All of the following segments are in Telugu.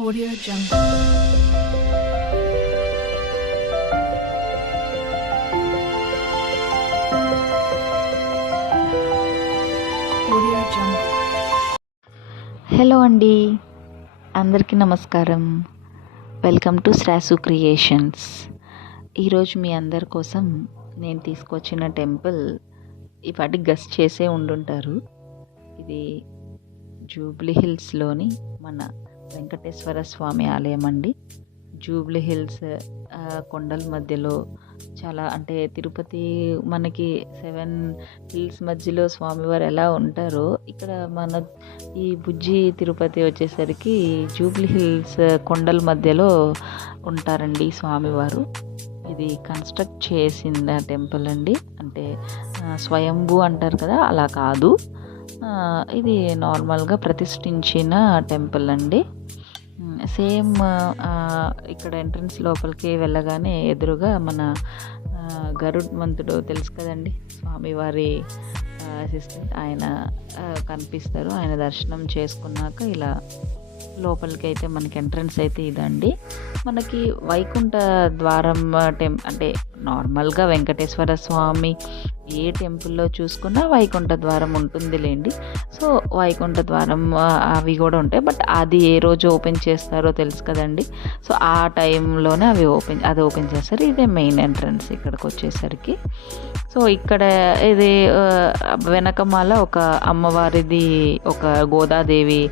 Audio Jungle. Audio Jungle. Hello అండి, అందరికీ నమస్కారం. Welcome to Srasu creations. ఈరోజు మీ అందరి కోసం నేను తీసుకొచ్చిన టెంపుల్ ఇవాటి గెస్ట్ చేసే ఉండుంటారు. ఇది జూబ్లీ హిల్స్లోని మన వెంకటేశ్వర స్వామి ఆలయం అండి. జూబ్లీ హిల్స్ కొండల మధ్యలో చాలా, అంటే తిరుపతి మనకి 7 హిల్స్ మధ్యలో స్వామివారు ఎలా ఉంటారో, ఇక్కడ మన ఈ బుజ్జి తిరుపతి వచ్చేసరికి జూబ్లీ హిల్స్ కొండల మధ్యలో ఉంటారండి స్వామివారు. ఇది కన్స్ట్రక్ట్ చేసిన టెంపుల్ అండి. అంటే స్వయంభూ అంటారు కదా, అలా కాదు. ఇది నార్మల్గా ప్రతిష్ఠించిన టెంపుల్ అండి. సేమ్ ఇక్కడ ఎంట్రన్స్ లోపలికి వెళ్ళగానే ఎదురుగా మన గరుడ్మంతుడు తెలుసు కదండి, స్వామివారి అసిస్టెంట్, ఆయన కనిపిస్తారు. ఆయన దర్శనం చేసుకున్నాక ఇలా లోపలికి అయితే మనకి ఎంట్రన్స్ అయితే ఇదండి. మనకి వైకుంఠ ద్వారం అంటే నార్మల్గా వెంకటేశ్వర స్వామి ఏ టెంపుల్లో చూసుకున్నా వైకుంఠ ద్వారం ఉంటుందిలేండి. సో వైకుంఠ ద్వారం అవి కూడా ఉంటాయి, బట్ అది ఏ రోజు ఓపెన్ చేస్తారో తెలుసు కదండి. సో ఆ టైంలోనే అది ఓపెన్ చేస్తారు. ఇదే మెయిన్ ఎంట్రన్స్ ఇక్కడికి వచ్చేసరికి. సో ఇక్కడ ఇది వెనకమాల ఒక అమ్మవారిది, ఒక గోదాదేవి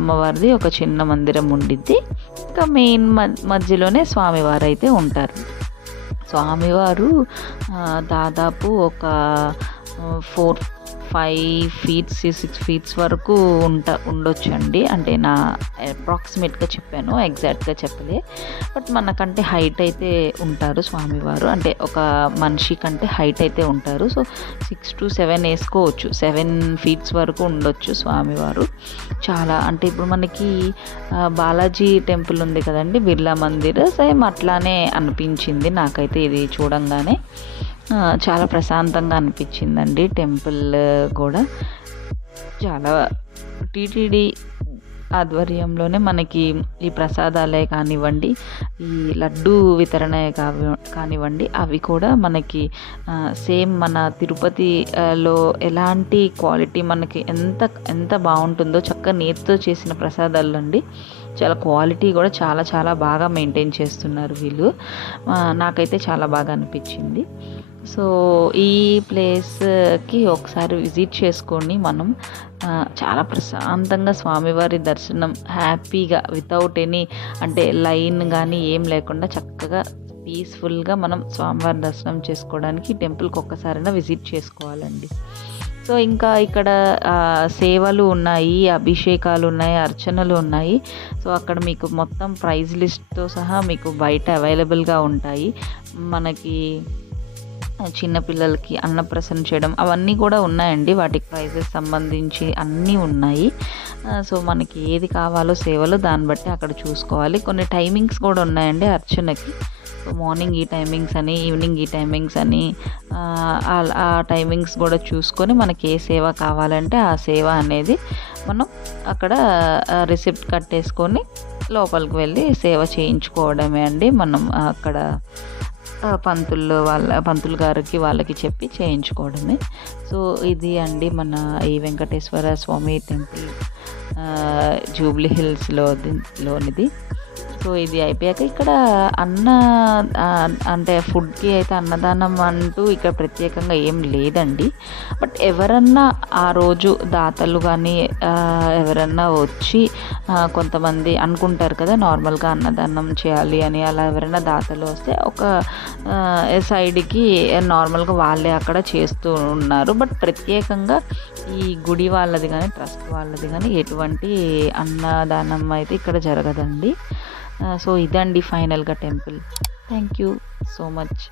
అమ్మవారిది ఒక చిన్న మందిరం ఉండిద్ది. ఇంకా మెయిన్ మధ్యలోనే స్వామివారు అయితే ఉంటారు. స్వామివారు దాదాపు ఒక 4-5 feet 6 feet వరకు ఉండొచ్చు అండి. అంటే నా అప్రాక్సిమేట్గా చెప్పాను, ఎగ్జాక్ట్గా చెప్పలే. బట్ మనకంటే హైట్ అయితే ఉంటారు స్వామివారు, అంటే ఒక మనిషి కంటే హైట్ అయితే ఉంటారు. సో 6 to 7 వేసుకోవచ్చు, 7 feet వరకు ఉండొచ్చు స్వామివారు. చాలా, అంటే ఇప్పుడు మనకి బాలాజీ టెంపుల్ ఉంది కదండి, బిర్లా మందిర్, సేమ్ అట్లానే అనిపించింది నాకైతే ఇది చూడంగానే. చాలా ప్రశాంతంగా అనిపించిందండి టెంపుల్ కూడా. చాలా టీటీడీ ఆధ్వర్యంలోనే మనకి ఈ ప్రసాదాలే కానివ్వండి, ఈ లడ్డు వితరణ కానివ్వండి, అవి కూడా మనకి సేమ్ మన తిరుపతిలో ఎలాంటి క్వాలిటీ మనకి ఎంత బాగుంటుందో, చక్కగా నేతితో చేసిన ప్రసాదాలు అండి. చాలా క్వాలిటీ కూడా చాలా చాలా బాగా మెయింటైన్ చేస్తున్నారు వీళ్ళు. నాకైతే చాలా బాగా అనిపించింది. సో ఈ ప్లేస్కి ఒకసారి విజిట్ చేసుకొని మనం చాలా ప్రశాంతంగా స్వామివారి దర్శనం హ్యాపీగా, వితౌట్ ఎనీ అంటే లైన్ కానీ ఏం లేకుండా చక్కగా పీస్ఫుల్గా మనం స్వామివారి దర్శనం చేసుకోవడానికి టెంపుల్కి ఒక్కసారైనా విజిట్ చేసుకోవాలండి. సో ఇంకా ఇక్కడ సేవలు ఉన్నాయి, అభిషేకాలు ఉన్నాయి, అర్చనలు ఉన్నాయి. సో అక్కడ మీకు మొత్తం ప్రైజ్ లిస్ట్తో సహా మీకు బయట అవైలబుల్గా ఉంటాయి. మనకి చిన్నపిల్లలకి అన్నప్రసన్న చేయడం అవన్నీ కూడా ఉన్నాయండి. వాటికి ప్రైజెస్ సంబంధించి అన్నీ ఉన్నాయి. సో మనకి ఏది కావాలో సేవలు దాన్ని బట్టి అక్కడ చూసుకోవాలి. కొన్ని టైమింగ్స్ కూడా ఉన్నాయండి అర్చనకి. సో మార్నింగ్ ఈ టైమింగ్స్ అని, ఈవినింగ్ ఈ టైమింగ్స్ అని, ఆ టైమింగ్స్ కూడా చూసుకొని మనకి ఏ సేవ కావాలంటే ఆ సేవ అనేది మనం అక్కడ రిసిప్ట్ కట్టేసుకొని లోపలికి వెళ్ళి సేవ చేయించుకోవడమే అండి. మనం అక్కడ పంతులు గారికి వాళ్ళకి చెప్పి చేయించుకోవడమే. సో ఇది అండి మన ఈ వెంకటేశ్వర స్వామి టెంపుల్ జూబ్లీ హిల్స్లోనిది. సో ఇది అయిపోయాక ఇక్కడ అంటే ఫుడ్కి అయితే అన్నదానం అంటూ ఇక్కడ ప్రత్యేకంగా ఏం లేదండి. బట్ ఎవరన్నా ఆ రోజు దాతలు కానీ ఎవరన్నా వచ్చి కొంతమంది అనుకుంటారు కదా నార్మల్గా అన్నదానం చేయాలి అని, అలా ఎవరైనా దాతలు వస్తే ఒక సైడ్కి నార్మల్గా వాళ్ళే అక్కడ చేస్తూ ఉన్నారు. బట్ ప్రత్యేకంగా ఈ గుడి వాళ్ళది కానీ ట్రస్ట్ వాళ్ళది కానీ ఎటువంటి అన్నదానం అయితే ఇక్కడ జరగదండి. సో ఇదండి ఫైనల్గా temple. Thank you so much.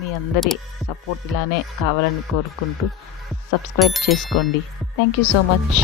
మీ అందరి సపోర్ట్ ఇలానే కావాలని కోరుకుంటూ సబ్స్క్రైబ్ చేసుకోండి. Thank you so much.